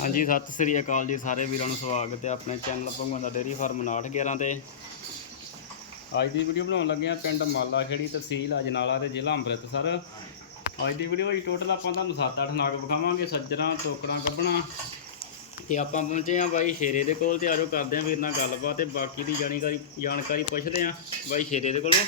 ਹਾਂਜੀ, ਸਤਿ ਸ੍ਰੀ ਅਕਾਲ ਜੀ ਸਾਰੇ ਵੀਰਾਂ ਨੂੰ ਸਵਾਗਤ ਹੈ ਆਪਣੇ ਚੈਨਲ ਭਗਵਾਨ ਡੇਰੀ ਫਾਰਮ 911 ਤੇ। ਅੱਜ ਦੀ ਵੀਡੀਓ ਬਣਾਉਣ ਲੱਗੇ ਆ ਪਿੰਡ ਮਾਲਾ ਖੇੜੀ ਤਹਿਸੀਲ ਅਜਨਾਲਾ ਤੇ ਜ਼ਿਲ੍ਹਾ ਅੰਮ੍ਰਿਤਸਰ। ਅੱਜ ਦੀ ਵੀਡੀਓ ਵਿੱਚ ਟੋਟਲ ਆਪਾਂ ਤੁਹਾਨੂੰ 7-8 ਨਾਗ ਵਿਖਾਵਾਂਗੇ, ਸੱਜਣਾ ਟੋਕਰਾਂ ਕੱਢਣਾ ਤੇ ਆਪਾਂ ਪਹੁੰਚੇ ਆ ਬਾਈ ਸ਼ੇਰੇ ਦੇ ਕੋਲ, ਤੇ ਆਜੋ ਕਰਦੇ ਆ ਵੀਰ ਨਾਲ ਗੱਲਬਾਤ ਤੇ ਬਾਕੀ ਦੀ ਜਾਣਕਾਰੀ ਜਾਣਕਾਰੀ ਪੁੱਛਦੇ ਆ ਬਾਈ ਸ਼ੇਰੇ ਦੇ ਕੋਲੋਂ।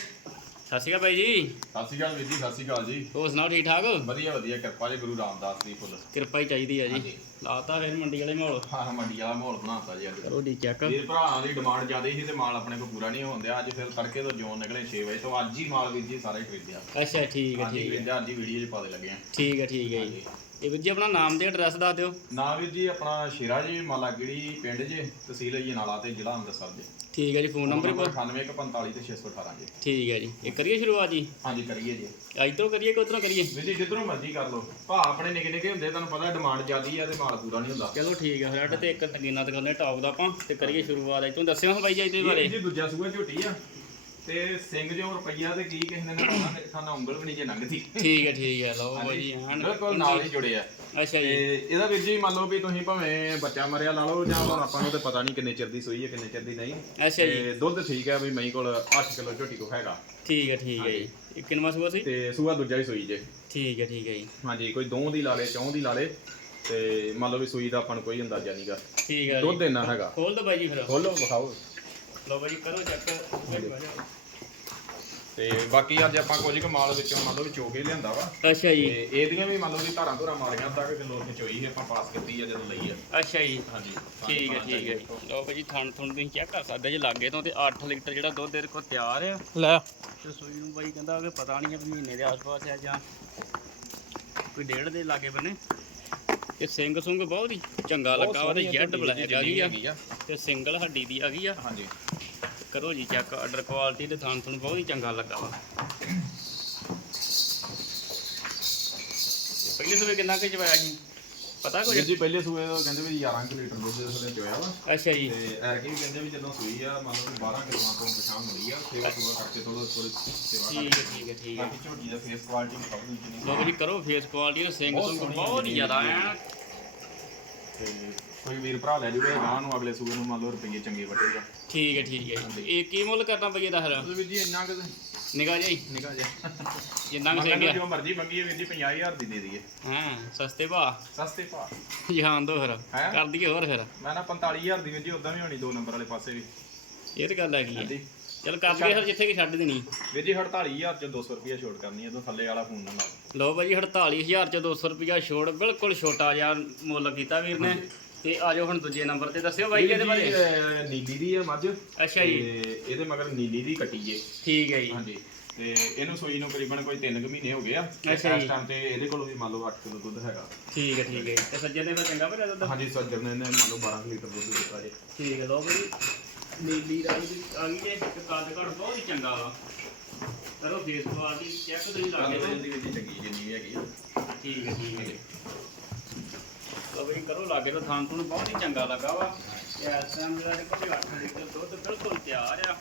ਸਤਿ ਸ਼੍ਰੀ ਅਕਾਲ ਬਾਈ ਜੀ। ਸਤਿ ਸ਼੍ਰੀ ਅਕਾਲ ਵੀਰ ਜੀ ਸਤਿ ਸ਼੍ਰੀ ਅਕਾਲ ਜੀ। ਹੋਰ ਸੁਣਾਓ ਠੀਕ ਠਾਕ ਵਧੀਆ ਵਧੀਆ ਕਿਰਪਾ ਜੀ ਗੁਰੂ ਰਾਮਦਾਸ ਦੀ ਫੁੱਲ। ਕਿਰਪਾ ਹੀ ਚਾਹੀਦੀ ਆ ਜੀ। ਹਾਂਜੀ। ਲਾਤਾ ਫਿਰ ਮੰਡੀ ਵਾਲੇ ਮਾਹੌਲ। ਹਾਂ ਮੰਡੀ ਵਾਲਾ ਮਾਹੌਲ ਬਣਾਤਾ ਜੀ ਅੱਜ। ਕਰੋ ਜੀ ਚੈੱਕ ਵੀਰ ਭਰਾਵਾਂ ਦੀ ਡਿਮਾਂਡ ਜ਼ਿਆਦਾ ਸੀ ਤੇ ਮਾਲ ਆਪਣੇ ਕੋਲ ਪੂਰਾ ਨਹੀਂ ਹੁੰਦਿਆ ਅੱਜ ਫਿਰ ਤੜਕੇ ਤੋਂ ਜੋਨ ਨਿਕਲੇ 6 ਵਜੇ ਤੋਂ। ਅੱਜ ਹੀ ਮਾਲ ਵੀਰ ਜੀ ਸਾਰਾ ਖਰੀਦਿਆ। ਅੱਛਾ ਠੀਕ ਹੈ ਅੱਜ ਹੀ ਠੀਕ ਹੈ। ਖਰੀਦਿਆ ਅੱਜ ਹੀ ਵੀਡੀਓ 'ਚ ਪਾਦੇ ਲੱਗੇ ਆ। ਠੀਕ ਹੈ ਠੀਕ ਹੈ ਜੀ। ਇਹ ਵੀਰ ਜੀ ਆਪਣਾ ਨਾਮ ਤੇ ਐਡਰੈਸ ਦੱਸ ਦਿਓ। ਨਾ ਵੀਰ ਜੀ ਆਪਣਾ ਸ਼ੇਰਾ ਜੀ ਮਾਲਾ ਕਿਹੜੀ ਪਿੰਡ ਜੇ ਤਹਿਸੀਲ ਜਨਾਲਾ ਤੇ ਜ਼ਿਲ੍ਹਾ ਅੰਮ੍ਰਿਤਸਰ ਜੀ। ਠੀਕ ਹੈ ਜੀ ਫੋਨ ਨੰਬਰ ਨੰਬਰ 9845 ਤੇ 618 ਜੀ। ਠੀਕ ਹੈ ਜੀ। ਇਹ ਕਰੀਏ ਸ਼ੁਰੂਆਤ ਜੀ? ਹਾਂਜੀ ਕਰੀਏ ਜੀ। ਇੱਧਰੋਂ ਕਰੀਏ ਕਿ ਉੱਧਰੋਂ ਕਰੀਏ? ਵੀਰ ਜੀ ਜਿੱਧਰੋਂ ਮਰਜ਼ੀ ਕਰ ਲਓ। ਭਾ ਆਪਣੇ ਨਿੱਕੇ ਨਿੱਕੇ ਹੁੰਦੇ ਤੁਹਾਨੂੰ ਪਤਾ ਡਿਮਾਂਡ ਜ਼ਿਆਦੀ ਆ ਤੇ ਮਾਲ ਪੂਰਾ ਨਹੀਂ ਹੁੰਦਾ। ਚਲੋ ਠੀਕ ਹੈ ਫਿਰ ਤੇ ਇੱਕ ਤਗੀਨਾ ਦਿਖਾਉਂਦੇ ਟੌਪ ਦਾ ਆਪਾਂ ਤੇ ਕਰੀਏ ਸ਼ੁਰੂਆਤ। ਇੱਥੋਂ ਦੱਸਿਓ ਹਾਂ ਬਾਈ ਜੀ ਇਹਦੇ ਇਹ ਬਾਰੇ। ਜੀ ਦੂਜਾ ਸੂਆ ਝੋਟੀ ਆ। ਤੇ ਸਿੰਘ ਜੋ ਰੁਪਈਆ ਤੇ ਕੀ ਕਿਸੇ ਨੇ ਨਾ ਪਤਾ ਮੇਰੇ ਖਾਨਾ ਉਂਗਲ ਵੀ ਨਹੀਂ ਜੇ ਲੰਘਦੀ। ਠੀਕ ਹੈ ਠੀਕ ਹੈ ਲਓ ਬਾਈ ਜੀ ਐਨ ਬਿਲਕੁਲ ਨਾਲ ਹੀ ਜੁੜੇ ਆ। ਅੱਛਾ ਤੇ ਜੀ ਇਹਦਾ ਵੀਰ ਜੀ ਮੰਨ ਲਓ ਵੀ ਤੁਸੀਂ ਭਾਵੇਂ ਬੱਚਾ ਮਰਿਆ ਲਾ ਲਓ ਜਾਂ ਹੁਣ ਆਪਾਂ ਨੂੰ ਤੇ ਪਤਾ ਨਹੀਂ ਕਿੰਨੇ ਚਿਰ ਦੀ ਸੂਈ ਹੈ ਕਿੰਨੇ ਚਿਰ ਦੀ ਨਹੀਂ। ਅੱਛਾ ਜੀ। ਤੇ ਦੁੱਧ ਠੀਕ ਹੈ ਵੀ ਮਈ ਕੋਲ 8 ਕਿਲੋ ਝੋਟੀ ਕੋ ਹੈਗਾ। ਠੀਕ ਹੈ ਠੀਕ ਹੈ ਜੀ। ਇਹ ਕਿੰਨਵਾਂ ਸੂਆ ਸੀ? ਤੇ ਸੂਆ ਦੂਜਾ ਹੀ ਸੂਈ ਜੇ। ਠੀਕ ਹੈ ਠੀਕ ਹੈ ਜੀ। ਹਾਂਜੀ ਕੋਈ ਦੋ ਦੀ ਲਾ ਲੇ ਚੌਂ ਦੀ ਲਾ ਲੇ ਤੇ ਮੰਨ ਲਓ ਵੀ ਸੂਈ ਦਾ ਆਪਾਂ ਨੂੰ ਕੋਈ ਅੰਦਾਜ਼ਾ ਨਹੀਂਗਾ ਠੀਕ ਹੈ ਦੁੱਧ ਇੰਨਾ ਹੈਗਾ। ਖੋਲ ਦੋ ਬਾਈ ਜੀ ਫਿਰ। ਖੋਲੋ ਵਿਖਾਓ। ਲਓ ਬਾਈ ਜੀ ਕਰੋ ਚੈੱਕ। ਤੇ ਬਾਕੀ ਅੱਜ ਆਪਾਂ ਕੁਝ ਕੁ ਮਾਲ ਵਿੱਚੋਂ ਮੰਨ ਲਓ ਵੀ ਲਿਆਂਦਾ ਵਾ। ਅੱਛਾ ਜੀ। ਤੇ ਇਹਦੀਆਂ ਵੀ ਮੰਨ ਲਓ ਵੀ ਧਾਰਾਂ ਧੁਰਾਂ ਮਾਰੀਆਂ ਤੱਕ ਕਿਲੋ ਤੇ ਚੋਈ ਸੀ ਆਪਾਂ ਪਾਸ ਕੀਤੀ ਆ ਜਦੋਂ ਲਈ ਆ। ਅੱਛਾ ਜੀ। ਹਾਂਜੀ ਠੀਕ ਹੈ ਠੀਕ ਹੈ। ਜੀ। ਲਓ ਭਾਜੀ ਥਣ ਥਣ ਤੁਸੀਂ ਚੈੱਕ ਕਰ ਸਕਦੇ ਜੇ ਲਾਗੇ ਤੋਂ ਤੇ 8 ਲੀਟਰ ਜਿਹੜਾ ਦੁੱਧ ਇਹਦੇ ਕੋਲ ਤਿਆਰ ਆ। ਲੈ। ਤੇ ਸੂਈ ਨੂੰ ਬਾਈ ਕਹਿੰਦਾ ਕਿ ਪਤਾ ਨਹੀਂ ਹੈ ਮਹੀਨੇ ਦੇ ਆਸ-ਪਾਸ ਆ ਜਾਂ ਕੋਈ ਡੇਢ ਦੇ ਲਾਗੇ ਬੰਨੇ। ਤੇ ਸਿੰਘ ਸੁੰਗ ਬਹੁਤ ਹੀ ਚੰਗਾ ਲੱਗਾ ਵਾ ਤੇ ਜੈਡ ਬਲੈਕ ਆ ਗਈ ਆ। ਤੇ ਸਿੰਗਲ ਹੱਡੀ ਦੀ ਆ ਗਈ ਆ। ਹਾਂਜੀ। ਕਰੋ ਜੀ ਚੈੱਕ ਆਰਡਰ ਕੁਆਲਿਟੀ ਤੇ ਥਣ ਥਣ ਬਹੁਤ ਹੀ ਚੰਗਾ ਲੱਗਾ ਵਾ। ਪਹਿਲੇ ਸਵੇ ਕਿੰਨਾ ਕੁ ਚਵਾਇਆ ਸੀ? ਪਤਾ ਕੁਝ ਵੀਰ ਜੀ ਪਹਿਲੇ ਸੂਏ ਦਾ ਕਹਿੰਦੇ ਵੀ 11 ਕਿ ਲੀਟਰ ਦੁੱਧ ਇਸ ਵੇਲੇ ਚੋਇਆ ਵਾ। ਅੱਛਾ ਜੀ। ਤੇ ਐਰਕੀ ਵੀ ਕਹਿੰਦੇ ਵੀ ਜਦੋਂ ਸੂਈ ਆ ਮੰਨ ਲਓ ਵੀ 12 ਕਿਲੋਆਂ ਤੋਂ ਪਛਾਣ ਮੁੜੀ ਆ ਸੇਵਾ ਸੁਵਾ ਕਰਕੇ ਥੋੜਾ ਥੋੜੀ ਸੇਵਾ ਠੀਕ ਕਰਕੇ ਹੈ ਠੀਕ ਹੈ ਠੀਕ ਹੈ। ਬਾਕੀ ਝੋਟੀ ਦਾ ਫੇਸ ਕੁਆਲਿਟੀ ਸਭ ਦੀ ਜਿੰਨੀ ਲੋ ਜੀ ਕਰੋ ਫੇਸ ਕੁਆਲਿਟੀ ਤੇ ਸਿੰਘ ਬਹੁਤ ਸੁੰਗ ਸੋਹਣੀ ਬਹੁਤ ਹੀ ਜ਼ਿਆਦਾ। ਐਨ। ਤੇ ਕੋਈ ਵੀਰ ਭਰਾ ਲੈ ਜੂਗਾ ਗਾਂ ਨੂੰ ਅਗਲੇ ਸੂਏ ਨੂੰ ਮੰਨ ਲਓ ਰੁਪਈਏ ਚੰਗੇ ਵਟੇਗਾ ਠੀਕ ਹੈ ਠੀਕ ਹੈ। ਇਹ ਕੀ ਮੁੱਲ ਕਰਨਾ ਪਈ ਇਹਦਾ ਫਿਰ? ਵੀਰ ਜੀ ਇੰਨਾ ਕਿ ਨਿਗਾਹ ਜੀ ਨਿਕਾ ਜਾ ਜਿੰਨਾ ਕੁ ਮੰਗਣ ਨੂੰ ਜੋ ਮਰਜ਼ੀ ਮੰਗੀਏ ਵੀਰ ਜੀ 50000 ਦੀ ਦੇ ਦਈਏ। ਹਾਂ ਸਸਤੇ ਭਾ ਸਸਤੇ ਭਾ ਜਾਣ ਦੋ ਫਿਰ। ਹੈਂ? ਕਰ ਦਈਏ ਹੋਰ ਫਿਰ। ਮੈਂ ਨਾ 45000 ਦੀ ਵੀਰ ਜੀ ਉਦਾਂ ਵੀ ਹੋਣੀ ਦੋ ਨੰਬਰ ਵਾਲੇ ਪਾਸੇ ਵੀ। ਇਹ ਤੇ ਗੱਲ ਹੈਗੀ ਹੈ ਹਾਂਜੀ। ਚਲ ਕਰ ਦਈਏ ਫਿਰ ਜਿੱਥੇ ਕਿ ਛੱਡ ਦੇਣੀ। ਵੀਰ ਜੀ 48000 ਚ 200 ਰੁਪਏ ਛੋਟ ਕਰਨੀ ਹੈ ਤੋਂ ਥੱਲੇ ਵਾਲਾ ਫੋਨ ਨਾਲ ਲਓ ਭਾਜੀ 48000 ਚ 200 ਰੁਪਿਆ ਛੋੜ ਬਿਲਕੁਲ ਛੋਟਾ ਜਿਹਾ ਮੁੱਲ ਕੀਤਾ ਵੀਰ ਨੇ। ਤੇ ਆਜੋ ਹੁਣ ਦੂਜੇ ਨੰਬਰ ਤੇ। ਦੱਸਿਓ ਬਾਈ ਇਹਦੇ ਬਾਰੇ? ਨੀਲੀ ਦੀ ਹੈ ਮੱਝ। ਅੱਛਾ ਜੀ। ਤੇ ਇਹਦੇ ਮਗਰ ਨੀਲੀ ਦੀ ਕੱਟੀ ਏ। ਠੀਕ ਹੈ ਜੀ। ਹਾਂਜੀ। ਤੇ ਇਹਨੂੰ ਸੂਈ ਨੂੰ ਕਰੀਬਨ ਕੋਈ 3 ਕੁ ਮਹੀਨੇ ਹੋ ਗਏ ਆ। ਤੇ ਇਸ ਜੀ। ਟਾਈਮ ਤੇ ਇਹਦੇ ਕੋਲ ਵੀ ਮੰਨ ਲਓ 8 ਕਿਲੋ ਦੁੱਧ ਹੈਗਾ। ਠੀਕ ਹੈ ਠੀਕ ਹੈ। ਜੀ। ਤੇ ਸੱਜੇ ਨੇ ਫਿਰ ਚੰਗਾ ਭਰਿਆ ਦੁੱਧ? ਹਾਂਜੀ ਸੱਜਰ ਨੇ ਮੰਨ ਲਓ 12 ਲੀਟਰ ਦੁੱਧ ਦਿੱਤਾ ਜੇ। ਠੀਕ ਹੈ ਲਓ ਭਾਜੀ ਨੀਲੀ ਰੰਗ ਦੀ ਆ ਗਈ ਹੈ ਤੇ ਕੱਦ ਘੜ ਬਹੁਤ ਹੀ ਚੰਗਾ ਵਾ। ਕਰੋ ਫੇਸ ਕੁਆਲਿਟੀ ਚੈੱਕ ਤੁਸੀਂ ਲਾਗੇ ਤੋਂ ਇਹਦੀ ਵੀ ਚੰਗੀ ਜਿੰਨੀ ਹੈਗੀ ਆ। ਠੀਕ ਹੈ ਠੀਕ ਹੈ। ਲਓ ਕਰੋ, ਲਾਗੇ ਤੋਂ ਥਾਂ ਤੋਂ ਬਹੁਤ ਹੀ ਚੰਗਾ ਲੱਗਾ ਵਾ। ਤੇ ਇਸ ਟਾਈਮ ਜਿਹੜਾ ਇਹਦੇ 8 ਲੀਟਰ ਦੁੱਧ ਬਿਲਕੁਲ ਤਿਆਰ ਆ।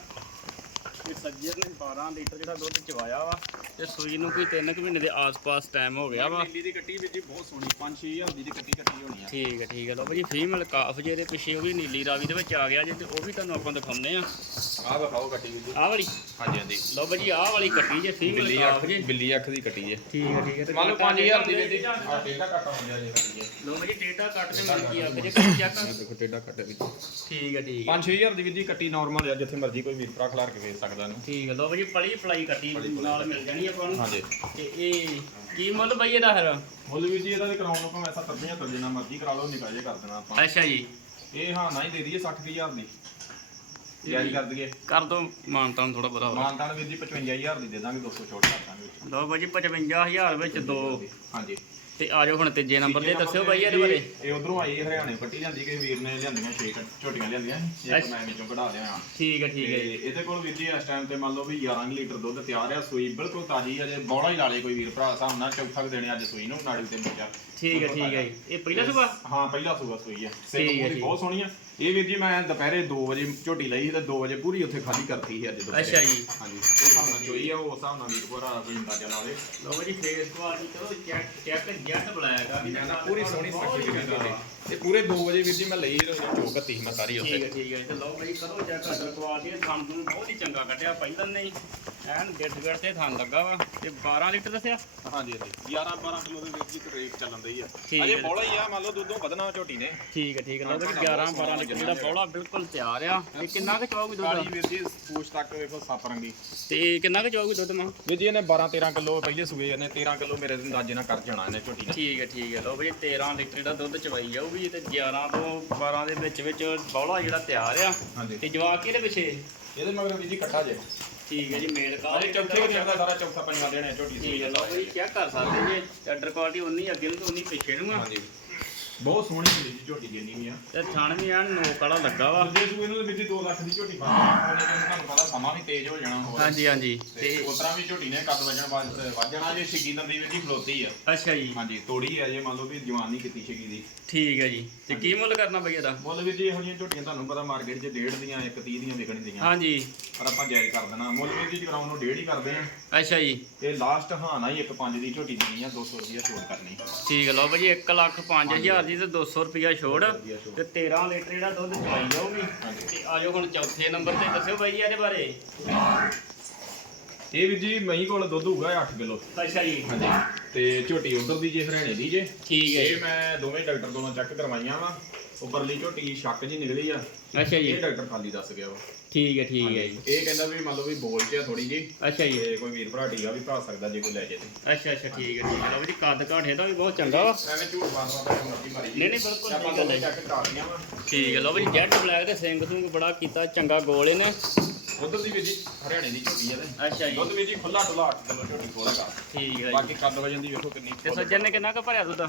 ਤੇ ਸੱਜਰ ਨੇ 12 ਲੀਟਰ ਜਿਹੜਾ ਦੁੱਧ ਚਵਾਇਆ ਵਾ ਤੇ ਸੂਈ ਨੂੰ ਕੋਈ 3 ਕੁ ਮਹੀਨੇ ਦੇ ਆਸ-ਪਾਸ ਟਾਈਮ ਹੋ ਗਿਆ ਵਾ। ਨੀਲੀ ਦੀ ਕੱਟੀ ਵੀ ਜੀ ਬਹੁਤ ਸੋਹਣੀ 5-6000 ਦੀ ਦੀ ਕੱਟੀ ਕੱਟੀ ਹੋਣੀ ਆ। ਠੀਕ ਹੈ ਠੀਕ ਹੈ ਲਓ ਭਾਜੀ ਫੀਮੇਲ ਕਾਫ ਜੇ ਇਹਦੇ ਪਿੱਛੇ ਉਹ ਵੀ ਨੀਲੀ ਰਾਵੀ ਦੇ ਵਿੱਚ ਆ ਗਿਆ ਜੇ ਤੇ ਉਹ ਵੀ ਤੁਹਾਨੂੰ ਆਪਾਂ ਦਿਖਾਉਂਦੇ ਆ। ਆਹ ਵਿਖਾਓ ਕੱਟੀ ਵੀ ਜੀ। ਆਹ ਵਾਲੀ? ਹਾਂਜੀ ਹਾਂਜੀ। ਲਓ ਭਾਜੀ ਆਹ ਵਾਲੀ ਕੱਟੀ ਜੇ ਫੀਮੇਲ ਬਿੱਲੀ ਕਾਫ ਅੱਖ ਜੇ। ਬਿੱਲੀ ਅੱਖ ਦੀ ਕੱਟੀ ਜੇ। ਠੀਕ ਹੈ ਠੀਕ ਹੈ ਤੇ ਮੰਨ ਲਓ ਕੱਟਾਂ 5000 ਦੀ ਵੀ ਆ ਟੇਡਾ ਕੱਟਾ ਹੋ ਗਿਆ ਜੇ ਕੱਟੀ ਜੇ। ਲਓ ਭਾਜੀ ਡੇਟਾ ਕੱਟ ਕੇ ਮਿਲ ਗਈ ਅੱਖ ਜੇ ਕੱਟ ਚੱਕ ਦੇਖੋ ਟੇਡਾ ਕੱਟੇ ਵਿੱਚ। ਠੀਕ ਹੈ ਠੀਕ ਹੈ 5-6000 ਦੀ ਵੀ ਜੀ ਕੱਟੀ ਨਾਰਮਲ ਆ ਜਿੱਥੇ ਮਰਜ਼ੀ ਕੋਈ ਵੀਰ ਭਰਾ ਖਿਲਾਰ ਕੇ ਵੇਚ ਸਕਦਾ। ਇਹਨੂੰ ਠੀਕ ਹੈ ਲਓ ਭਾਜੀ ਪਲੀ ਪਲਾਈ ਕੱਟੀ ਨਾਲ ਮਿਲ ਜਾਣੀ ਆਪਾਂ ਨੂੰ। ਹਾਂਜੀ। ਤੇ ਇਹ ਕੀ ਮੁੱਲ ਬਈ ਇਹਦਾ ਫਿਰ? ਮੁੱਲ ਵੀ ਜੀ ਇਹਦਾ ਤੇ ਕਰਾਉਣ ਨੂੰ ਭਾਵੇਂ 70 75 ਜਿੰਨਾ ਮਰਜ਼ੀ ਕਰਾ ਲਓ ਨਿਕਾਜੇ ਕਰ ਦੇਣਾ ਆਪਾਂ। ਅੱਛਾ ਜੀ। ਇਹ ਹਾਂ ਨਾ ਹੀ ਦੇ ਦਈਏ 60000 ਦੀ। ਜਾਰੀ ਕਰ ਦਈਏ। ਕਰ ਦੋ ਮਾਨਤਾਨ ਥੋੜਾ ਬੜਾ ਹੋਰ। ਮਾਨਤਾਨ ਵੀਰ ਜੀ 55000 ਦੀ ਦੇ ਦਾਂਗੇ 200 ਛੋਟ ਕਰ ਦਾਂਗੇ ਲਓ ਭਾਜੀ 55000 ਵਿੱਚ ਦੋ। ਹਾਂਜੀ। ਤੇ ਆਜੋ ਹੁਣ ਤੀਜੇ ਨੰਬਰ ਤੇ ਦੱਸਿਓ ਬਾਈ ਇਹਦੇ ਬਾਰੇ। ਇਹ ਉਧਰੋਂ ਆਈ ਹਰਿਆਣੇ ਕੱਟੀ ਜਾਂਦੀ ਕਿ ਵੀਰ ਨੇ ਲਿਆਂਦੀਆਂ ਛੇ ਝੋਟੀਆਂ ਲਿਆਂਦੀਆਂ ਇੱਕ ਮੈਂ ਵਿੱਚੋਂ ਕਢਾ ਲਿਆ। ਠੀਕ ਹੈ ਠੀਕ ਹੈ ਇਹਦੇ ਕੋਲ ਵੀਰ ਜੀ ਇਸ ਟਾਈਮ ਤੇ ਮੰਨ ਲਓ ਵੀ 11 ਲੀਟਰ ਦੁੱਧ ਤਿਆਰ ਆ ਸੂਈ ਬਿਲਕੁਲ ਤਾਜ਼ੀ ਆ ਜੇ ਬੌਲਾ ਹੀ ਲਾ ਲੇ ਕੋਈ ਵੀਰ ਭਰਾ ਹਿਸਾਬ ਨਾਲ ਚੌਥਾ ਕੁ ਦੇਣੇ ਅੱਜ ਸੂਈ ਨੂੰ ਨਾੜੀ ਤੇ ਬੱਚਾ ਠੀਕ ਹੈ ਠੀਕ ਹੈ ਇਹ ਪਹਿਲਾ ਸੁਬਾ ਹਾਂ ਪਹਿਲਾ ਸੂਆ ਸੂਈ ਆ। ਹੈ, ਠੀਕ। ਬਹੁਤ ਸੋਹਣੀ ਆ। ਇਹ ਵੀਰ ਜੀ ਮੈਂ ਦੁਪਹਿਰੇ 2 ਵਜੇ ਝੋਟੀ ਲਈ ਸੀ ਤੇ 2 ਵਜੇ ਪੂਰੀ ਉੱਥੇ ਖਾਲੀ ਕਰਤੀ ਸੀ ਅੱਜ ਦੁਪਹਿਰੇ। ਅੱਛਾ ਜੀ। ਹਾਂਜੀ ਉਸ ਹਿਸਾਬ ਨਾਲ ਚੋਈ ਆ ਉਸ ਹਿਸਾਬ ਨਾਲ ਵੀਰ ਭਰਾ ਕੋਈ ਅੰਦਾਜ਼ਾ ਲਾ ਲੇ। ਲਓ ਜੀ ਫੇਸ ਕੁਆਲਿਟੀ ਕਰੋ ਚੈੱਕ ਚੈੱਕ ਜੈਟ ਬੁਲਾਇਆਗਾ ਮੈਂ ਨਾ ਪੂਰੀ ਸੋਹਣੀ ਦੀ ਝੋਟੀ ਇਹ ਪੂਰੇ 2 ਵਜੇ ਵੀਰ ਜੀ ਮੈਂ ਲਈ ਚੋਕ ਸੀ ਮੈਂ ਸਾਰੀ ਠੀਕ ਉੱਥੇ ਹੈ ਠੀਕ ਹੈ। ਤੇ ਲਓ ਬਈ ਕਰੋ ਜਾ ਘਟਰ ਕੁਆਲਿਟੀ ਦੇ ਥਣ ਨੂੰ ਬਹੁਤ ਹੀ ਚੰਗਾ ਕੱਢਿਆ ਪਹਿਲਾਂ ਨਹੀਂ। ਐਨ ਗਿੱਠ ਗਿੱਠ ਤੇ ਥਣ ਲੱਗਾ ਵਾ। ਤੇ 12 ਲੀਟਰ ਦੱਸਿਆ? ਹਾਂਜੀ ਹਾਂਜੀ। 11 12 ਕਿਲੋ ਦੇ ਵਿੱਚ ਇੱਕ ਰੇਟ ਚੱਲਣ ਦਈ ਆ। ਠੀਕ ਅਜੇ ਹੈ। ਬੋਲਾ ਹੀ ਆ ਮੰਨ ਲਓ ਦੁੱਧੋਂ ਵਧਣਾ ਝੋਟੀ ਨੇ। ਠੀਕ ਹੈ ਠੀਕ ਹੈ। ਲਓ ਬਈ 11 12 ਲੀਟਰ ਜਿਹੜਾ ਬੌਲਾ ਬਿਲਕੁਲ ਤਿਆਰ ਆ। ਤੇ ਕਿੰਨਾ ਕੁ ਕਾਲੀ ਦੁੱਧ? ਵੀਰ ਜੀ ਪੂਛ ਤੱਕ ਵੇਖੋ ਸੱਪ ਰੰਗੀ। ਤੇ ਕਿੰਨਾ ਕੁ ਚਵਾਉਗੀ ਦੁੱਧ ਮਾਂ? ਵੀਰ ਜੀ ਇਹਨੇ 12 13 ਕਿਲੋ ਪਹਿਲੇ ਸੂਏ ਇਹਨੇ 13 ਕਿਲੋ ਮੇਰੇ ਅੰਦਾਜ਼ੇ ਨਾਲ ਕਰ ਜਾਣਾ ਇਹਨੇ ਝੋਟੀ ਨੇ। ਠੀਕ ਹੈ ਠੀਕ ਹੈ। ਲਓ ਬਈ 13 ਲੀਟਰ ਦਾ ਦੁੱਧ ਚਵਾਈ ਜਾਊਗੀ। ਤੇ 11 ਤੋਂ 12 ਦੇ ਵਿੱਚ ਵਿੱਚ ਬੌਲਾ ਜਿਹੜਾ ਤਿਆਰ ਆ ਹਾਂਜੀ। ਤੇ ਜਵਾਕ ਕਿਹਦੇ ਪਿੱਛੇ? ਇਹਦੇ ਮਗਰ ਵੀਰ ਜੀ ਕੱਟਾ ਜੇ। ਠੀਕ ਹੈ ਜੀ ਮੇਲ ਕਾ ਅਜੇ ਚੌਥੇ ਦਿਨ ਦਾ ਸਾਰਾ ਚੌਥਾ ਪੰਜਵਾਂ ਦਿਨ ਹੈ ਝੋਟੀ ਲਓ ਬਈ ਚੈੱਕ ਕਰ ਸਕਦੇ ਜੇ ਆਰਡਰ ਕੁਆਲਿਟੀ ਉਨੀ ਅੱਗੇ ਨੂੰ ਤੇ ਉਨੀ ਪਿੱਛੇ ਨੂੰ ਆ। ਹਾਂਜੀ। ਬਹੁਤ ਸੋਹਣੀ ਜੀ ਝੋਟੀ ਜਿੰਨੀ ਵੀ ਆ। ਤੇ ਥਣ ਵੀ ਐਨ ਨੋਕ ਵਾਲਾ ਲੱਗਾ ਵਾ। ਦੂਜੇ ਸੂਏ ਨੂੰ ਵੀਰ ਜੀ 2 ਲੱਖ ਦੀ ਝੋਟੀ ਪਾਣੀ ਉਹਨੇ ਤੁਹਾਨੂੰ ਪਤਾ ਸਮਾਂ ਵੀ ਤੇਜ਼ ਹੋ ਜਾਣਾ ਹੋਰ। ਹਾਂਜੀ ਹਾਂਜੀ। ਤੇ ਤੇ ਉਸ ਤਰ੍ਹਾਂ ਵੀ ਝੋਟੀ ਨੇ ਕੱਦ ਵਜਣ ਵੱਜਣਾ ਜੇ ਛਿੱਗੀ ਵੀਰ ਜੀ ਖਲੋਤੀ ਆ। ਅੱਛਾ ਜੀ। ਹਾਂਜੀ ਤੋੜੀ ਆ ਜੇ ਮੰਨ ਲਓ ਵੀ ਜਵਾਨ ਨਹੀਂ ਕੀਤੀ ਛਿੱਗੀ ਦੀ। ਠੀਕ ਹੈ ਜੀ। ਤੇ ਕੀ ਮੁੱਲ ਕਰਨਾ ਬਈ ਇਹਦਾ? ਮੁੱਲ ਵੀਰ ਜੀ ਇਹੋ ਜਿਹੀਆਂ ਝੋਟੀਆਂ ਤੁਹਾਨੂੰ ਪਤਾ ਮਾਰਕੀਟ 'ਚ ਡੇਢ ਦੀਆਂ 1 30 ਦੀਆਂ ਵਿਕਣ ਦੀਆਂ। ਹਾਂਜੀ। ਪਰ ਆਪਾਂ ਜਾਇਜ਼ ਕਰ ਦੇਣਾ। ਮੁੱਲ ਵੀਰ ਜੀ ਜਗਰਾਉਂ ਨੂੰ ਡੇਢ ਹੀ ਕਰਦੇ ਆ। ਅੱਛਾ ਜੀ। ਤੇ ਲਾਸਟ ਹਾਨਾ ਹੀ ਇੱਕ ਪੰਜ ਦੀ ਝੋਟੀ ਦੇਣੀ ਆ 200 ਰੁਪਏ ਛੋੜ ਕਰਨੀ। ਠੀਕ ਹੈ ਲਓ ਬਈ 1 ਲੱਖ 5000 ਦੀ ਤੇ 200 ਰੁਪਿਆ ਛੋੜ। ਤੇ 13 ਲੀਟਰ ਜਿਹੜਾ ਦੁੱਧ ਚਵਾਈ ਜਾਊਗੀ। ਤੇ ਆਜੋ ਹੁਣ ਚੌਥੇ ਨੰਬਰ ਤੇ ਦੱਸਿਓ ਬਾਈ ਜੀ ਇਹਦੇ ਬਾਰੇ ਇਹ ਵੀਰ ਜੀ ਮਹੀਂ ਕੋਲ ਦੁੱਧ ਹੋਊਗਾ 8 ਕਿਲੋ ਅੱਛਾ ਜੀ ਹਾਂਜੀ ਤੇ ਝੋਟੀ ਉਧਰ ਦੀ ਜੇ ਹਰਿਆਣੇ ਦੀ ਜੇ। ਠੀਕ ਹੈ ਇਹ ਮੈਂ ਦੋਵੇਂ ਡਾਕਟਰ ਕੋਲੋਂ ਚੈੱਕ ਕਰਵਾਈਆਂ ਵਾ। ਉੱਪਰਲੀ ਝੋਟੀ ਸ਼ੱਕ ਜੀ ਨਿਕਲੀ ਆ। ਅੱਛਾ ਜੀ। ਇਹ ਡਾਕਟਰ ਖਾਲੀ ਦੱਸ ਗਿਆ ਵਾ। ਠੀਕ ਹੈ ਠੀਕ ਹੈ ਜੀ। ਇਹ ਕਹਿੰਦਾ ਵੀ ਮੰਨ ਲਓ ਵੀ ਬੋਲ ਚ ਥੋੜੀ ਜੀ ਅੱਛਾ ਜੀ। ਤੇ ਕੋਈ ਵੀਰ ਭਰਾ ਟੀਆ ਵੀ ਭਰਾ ਸਕਦਾ ਜੇ ਕੋਈ ਲੈ ਜੇ ਤੇ। ਅੱਛਾ ਅੱਛਾ ਠੀਕ ਹੈ ਠੀਕ ਹੈ। ਲਓ ਜੀ ਕੱਦ ਘਾਟ ਇਹਦਾ ਵੀ ਬਹੁਤ ਚੰਗਾ ਵਾ। ਐਵੇਂ ਝੂਠ ਮਾਰਦਾ ਤਾਂ ਮਰਜ਼ੀ ਮਾਰੀ ਜੀ ਨਹੀਂ, ਨਹੀਂ, ਬਿਲਕੁਲ ਗੱਲ ਹੈ। ਚੈੱਕ ਕਰਨੀਆਂ ਵਾ। ਠੀਕ ਹੈ ਲਓ ਬਈ ਜੈਟ ਬਲੈਕ ਤੇ ਸਿੰਘ ਸੁੰਗ ਬੜਾ ਕੀਤਾ ਚੰਗਾ ਗੋਲ ਇਹਨੇ। ਉਧਰ ਦੀ ਵੀ ਜੀ ਹਰਿਆਣੇ ਦੀ ਝੋਟੀ ਆ ਤੇ ਅੱਛਾ ਜੀ। ਦੁੱਧ ਵੀ ਜੀ ਖੁੱਲਾ ਡੁੱਲਾ 8 ਕਿਲੋ ਝੋਟੀ ਖੋਲੇਗਾ ਠੀਕ ਹੈ ਜੀ। ਬਾਕੀ ਕੱਦ ਵਜਨ ਦੀ ਵੇਖੋ ਕਿੰਨੀ ਤੇ ਸੱਜਣ ਨੇ ਕਿੰਨਾ ਕੁ ਭਰਿਆ ਦੁੱਧ?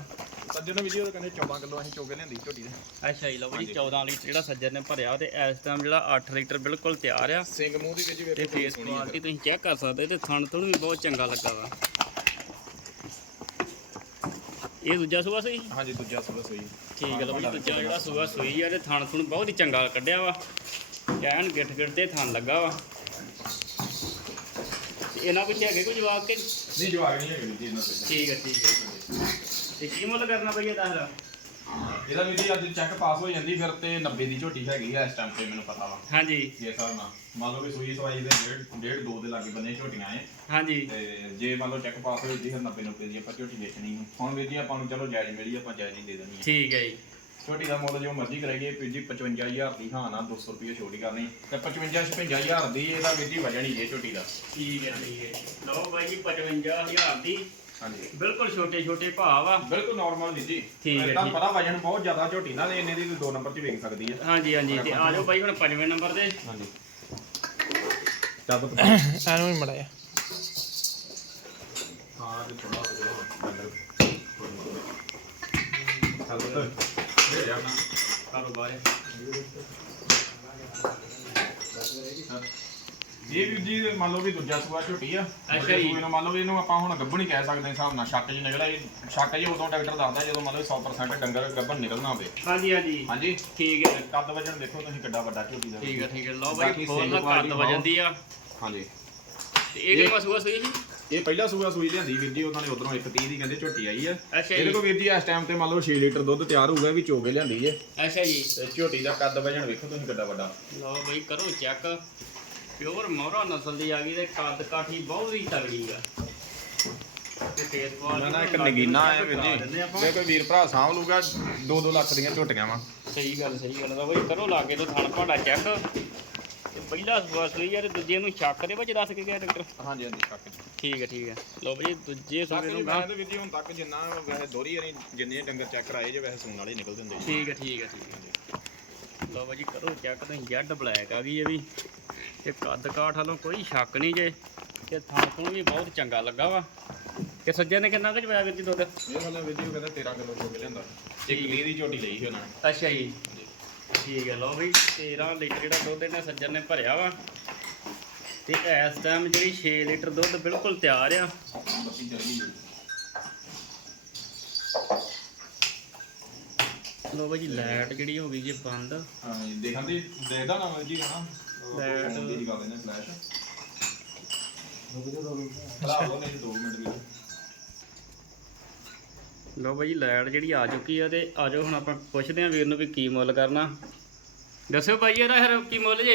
ਸੱਜਣ ਵੀਡੀਓ ਦੇ ਕਹਿੰਦੇ 14 ਕਿਲੋ ਅਸੀਂ ਚੋਕੇ ਲਿਆਂਦੀ ਝੋਟੀ ਦੇ। ਅੱਛਾ ਜੀ ਲਓ ਬਈ 14 ਲੀਟਰ ਜਿਹੜਾ ਸੱਜਣ ਨੇ ਭਰਿਆ ਤੇ ਇਸ ਟਾਈਮ ਜਿਹੜਾ 8 ਲੀਟਰ ਬਿਲਕੁਲ ਤਿਆਰ ਆ। ਸਿੰਘ ਮੂੰਹ ਦੀ ਵਿੱਚ ਤੇ ਵੇਖੋ ਕਿੰਨੀ ਫੇਸ ਕੁਆਲਿਟੀ ਤੁਸੀਂ ਚੈੱਕ ਕਰ ਸਕਦੇ ਤੇ ਥਣ ਥਣ ਵੀ ਬਹੁਤ ਚੰਗਾ ਲੱਗਾ ਵਾ। ਇਹ ਦੂਜਾ ਸੂਆ ਸਹੀ ਹਾਂਜੀ ਦੂਜਾ ਸੂਆ ਸੂਈ। ਠੀਕ ਹੈ ਲਓ ਬਈ ਦੂਜਾ ਜਿਹੜਾ ਸੂਆ ਸੂਈ ਆ ਤੇ ਥਣ ਥਣ ਬਹੁਤ ਹੀ ਚੰਗਾ ਕੱਢਿਆ ਵਾ। ਕਹਿਣ ਗਿੱਠ ਗਿੱਠ ਤੇ ਥਣ ਲੱਗਾ ਵਾ। ਤੇ ਇਹਨਾਂ ਵਿੱਚ ਹੈਗੇ ਕੋਈ ਜਵਾਬ ਕਿ? ਨਹੀਂ ਜਵਾਬ ਨਹੀਂ ਹੈਗੀ ਜੀ ਇਹਨਾਂ ਤੇ ਠੀਕ ਹੈ ਠੀਕ ਹੈ ਤੇ ਕੀ ਮੁੱਲ ਕਰਨਾ ਪਈ ਇਹਦਾ ਫਿਰ? ਇਹਦਾ ਵੀ ਜੀ ਅੱਜ ਚੈੱਕ ਪਾਸ ਹੋ ਜਾਂਦੀ ਫਿਰ ਤੇ 90 ਦੀ ਝੋਟੀ ਹੈਗੀ ਆ ਇਸ ਟਾਈਮ ਤੇ ਮੈਨੂੰ ਪਤਾ ਵਾ। ਹਾਂਜੀ। ਜੇ ਹਿਸਾਬ ਨਾਲ ਮੰਨ ਲਓ ਵੀ ਸੂਈ ਸਵਾਈ ਦੇ ਡੇਢ ਡੇਢ ਦੋ ਦੇ ਲਾਗੇ ਬੰਨੇ ਝੋਟੀਆਂ ਐ। ਹਾਂਜੀ। ਤੇ ਜੇ ਮੰਨ ਲਓ ਚੈੱਕ ਪਾਸ ਹੋ ਜਾਂਦੀ ਫਿਰ 90 90 ਦੀ ਆਪਾਂ ਝੋਟੀ ਵੇਚਣੀ ਨੂੰ ਹੁਣ ਵੀ ਜੀ ਆਪਾਂ ਨੂੰ ਚਲੋ ਜਾਇਜ਼ ਮਿਲੀ ਆਪਾਂ ਜਾਇਜ਼ ਹੀ ਦੇ ਦੇਣੀ ਠੀਕ ਹੈ ਜੀ। ਝੋਟੀ ਦਾ ਮੁੱਲ ਜੋ ਮਰਜ਼ੀ ਕਰਾਈਏ ਵੀ ਜੀ 55000 ਦੀ ਹਾਂ ਨਾ 200 ਰੁਪਏ ਛੋਟੀ ਕਰਨੀ। ਤੇ 55 56000 ਦੀ ਇਹਦਾ ਵੀ ਜੀ ਵਜਣੀ ਜੇ ਝੋਟੀ ਦਾ। ਠੀਕ ਹੈ ਠੀਕ ਹੈ। ਲਓ ਬਾਈ ਜੀ 55000 ਦੀ। ਹਾਂਜੀ। ਬਿਲਕੁਲ ਛੋਟੇ ਛੋਟੇ ਭਾਅ ਵਾ। ਬਿਲਕੁਲ ਨਾਰਮਲ ਨਹੀਂ ਜੀ। ਠੀਕ ਹੈ, ਤਾਂ। ਪਤਾ ਵਜਨ ਬਹੁਤ ਜ਼ਿਆਦਾ ਝੋਟੀ ਨਾਲ ਇੰਨੇ ਦੀ ਦੋ ਨੰਬਰ 'ਚ ਵੇਚ ਸਕਦੀ ਹੈ। ਹਾਂਜੀ ਹਾਂਜੀ। ਤੇ ਆ ਜਾਓ ਬਾਈ ਹੁਣ ਪੰਜਵੇਂ ਨੰਬਰ ਤੇ। ਹਾਂਜੀ। ਚੱਬ ਐਨੂੰ ਹੀ ਮੜਾਇਆ। ਹਾਂ ਤੇ ਥੋੜਾ ਡੰਗਰ ਚੱਲ ਕਾਰੋਬਾਰ ਹੈ ਇਹ ਵੀ ਜੀ ਮੰਨ ਲਓ ਵੀ ਦੂਜਾ ਸੂਆ ਝੋਟੀ ਆ ਅੱਛਾ ਜੀ। ਮੰਨ ਲਓ ਵੀ ਇਹਨੂੰ ਆਪਾਂ ਹੁਣ ਗੱਭਣ ਹੀ ਕਹਿ ਸਕਦੇ ਹਾਂ ਹਿਸਾਬ ਨਾਲ ਸ਼ੱਕ ਜੀ ਨਿਕਲਿਆ ਇਹ ਸ਼ੱਕ ਜੀ ਉਦੋਂ ਡਾਕਟਰ ਦੱਸਦਾ ਜਦੋਂ ਮੰਨ ਲਓ 100% ਡੰਗਰ ਗੱਭਣ ਨਿਕਲਣਾ ਹੋਵੇ। ਹਾਂਜੀ ਹਾਂਜੀ। ਹਾਂਜੀ? ਠੀਕ ਹੈ। ਕੱਦ ਵਜਨ ਦੇਖੋ ਤੁਸੀਂ ਕਿੱਡਾ ਵੱਡਾ ਝੋਟੀ ਦਾ। ਠੀਕ ਹੈ ਠੀਕ ਹੈ। ਲਓ ਬਾਈ ਫੋਨ ਦਾ ਕੱਦ ਵਜਨ ਦੀ ਆ। ਹਾਂਜੀ। ਤੇ ਇਹ ਕਿੰਨਾ ਸੂਆ ਸੂਈ ਜੀ? ਇਹ ਪਹਿਲਾ ਸੂਆ ਸੂਈ ਲਿਆਂਦੀ ਵੀਰ ਜੀ ਉਹਨਾਂ ਨੇ ਉਧਰੋਂ 130 ਦੀ ਕਹਿੰਦੇ ਝੋਟੀ ਆਈ ਆ। ਅੱਛਾ ਇਹਦੇ ਜੀ ਕੋਲ ਵੀਰ ਜੀ ਇਸ ਟਾਈਮ ਤੇ ਮੰਨ ਲਓ 6 ਲੀਟਰ ਦੁੱਧ ਤਿਆਰ ਹੋਊਗਾ ਵੀ ਚੋਗੇ ਲਿਆਂਦੀ ਏ ਅੱਛਾ ਜੀ। ਤੇ ਝੋਟੀ ਦਾ ਕੱਦ ਵਜਨ ਵੇਖੋ ਤੁਸੀਂ ਕਿੱਡਾ ਵੱਡਾ। ਲਓ ਬਾਈ ਕਰੋ ਚੈੱਕ ਪਿਓਰ ਮੋਹਰਾ ਨਸਲ ਦੀ ਆ ਗਈ ਤੇ ਕੱਦ ਕਾਠੀ ਬਹੁਤ ਹੀ ਤਗੜੀ ਆ। ਤੇ ਮੈਂ ਨਾ ਇੱਕ ਨਗੀਨਾ ਹੈ ਵੀਰ ਜੀ। ਜੇ ਕੋਈ ਵੀਰ ਭਰਾ ਸਾਂਭ ਲੂਗਾ 2-2 ਲੱਖ ਦੀਆਂ ਝੋਟੀਆਂ ਵਾ। ਸਹੀ ਗੱਲ ਸਹੀ ਗੱਲ ਦਾ ਬਾਈ ਕਰੋ ਲਾਗੇ ਤੋਂ ਥਣ ਭਾਂਡਾ ਚੈੱਕ ਪਹਿਲਾ ਸੂਆ ਸੂਈ ਤੇ ਦੂਜੇ ਨੂੰ ਸ਼ੱਕ ਦੇ ਵਿੱਚ ਦੱਸ ਕੇ ਗਿਆ ਡਾਕਟਰ। ਹਾਂਜੀ ਹਾਂਜੀ ਕੱਕ ਠੀਕ ਹੈ ਠੀਕ ਹੈ। ਲਓ ਬਾਈ ਦੂਜੇ ਸੂਏ ਜੀ ਨੂੰ ਮੈਂ ਤਾਂ ਵੀਰ ਜੀ ਹੁਣ ਤੱਕ ਜਿੰਨਾ ਵੈਸੇ ਦੋਰੀ ਵਾਰੀ ਜਿੰਨੇ ਡੰਗਰ ਚੈੱਕ ਕਰਾਏ ਜੇ ਵੈਸੇ ਸੂਣ ਵਾਲੇ ਨਿਕਲਦੇ ਹੁੰਦੇ ਜੀ ਠੀਕ ਹੈ ਠੀਕ ਹੈ ਠੀਕ ਹੈ। ਲਓ ਬਾਈ ਜੀ ਕਰੋ ਚੈੱਕ ਤੁਸੀਂ ਜੈਡ ਬਲੈਕ ਆ ਗਈ ਇਹ ਵੀ। ਤੇ ਕੱਦ ਕਾਠ ਵੱਲੋਂ ਕੋਈ ਸ਼ੱਕ ਨਹੀਂ ਜੇ। ਤੇ ਥਣ ਤੋਂ ਵੀ ਬਹੁਤ ਚੰਗਾ ਲੱਗਾ ਵਾ। ਤੇ ਸੱਜੇ ਨੇ ਕਿੰਨਾ ਕੁ ਚਵਾਇਆ ਵੀਰ ਜੀ ਦੁੱਧ? ਇਹ ਵਾਲਾ ਜੀ ਉਹ ਕਹਿੰਦਾ 13 ਕਿਲੋ ਚੋਕੇ ਲਿਆਂਦਾ। ਇੱਕ ਲੀ ਦੀ ਝੋਟੀ ਲਈ ਸੀ ਉਹਨਾਂ ਨੇ। ਅੱਛਾ ਜੀ। ਠੀਕ ਹੈ ਲਓ ਬਈ 13 ਲੀਟਰ ਜਿਹੜਾ ਦੁੱਧ ਇਹਨੇ ਸੱਜਣ ਨੇ ਭਰਿਆ ਵਾ। ਤੇ ਇਸ ਟਾਈਮ ਜਿਹੜੀ 6 ਲੀਟਰ ਦੁੱਧ ਬਿਲਕੁਲ ਤਿਆਰ ਆ। ਲਓ ਬਾਈ ਜੀ ਲਾਈਟ ਜਿਹੜੀ ਹੋ ਗਈ ਜੇ ਬੰਦ। ਹਾਂ ਜੀ ਦੇਖਣ ਦੀ ਦੇਖਦਾ ਨਾ ਜੀ Light- ਫੋਨ ਦੀ ਜਗਾ ਦੇਣਾ ਫਲੈਸ਼ ਭਰਾ ਲਓ ਨਹੀਂ 2 ਮਿੰਟ ਵੀ। ਲਓ ਬਾਈ ਲੈਟ ਜਿਹੜੀ ਆ ਚੁੱਕੀ ਆ ਤੇ ਆਜੋ ਹੁਣ ਆਪਾਂ ਪੁੱਛਦੇ ਆਂ ਵੀਰ ਨੂੰ ਵੀ ਕੀ ਮੁੱਲ ਕਰਨਾ। ਦੱਸਿਓ ਭਾਈ ਇਹਦਾ ਫਿਰ ਕੀ ਮੁੱਲ ਜੇ?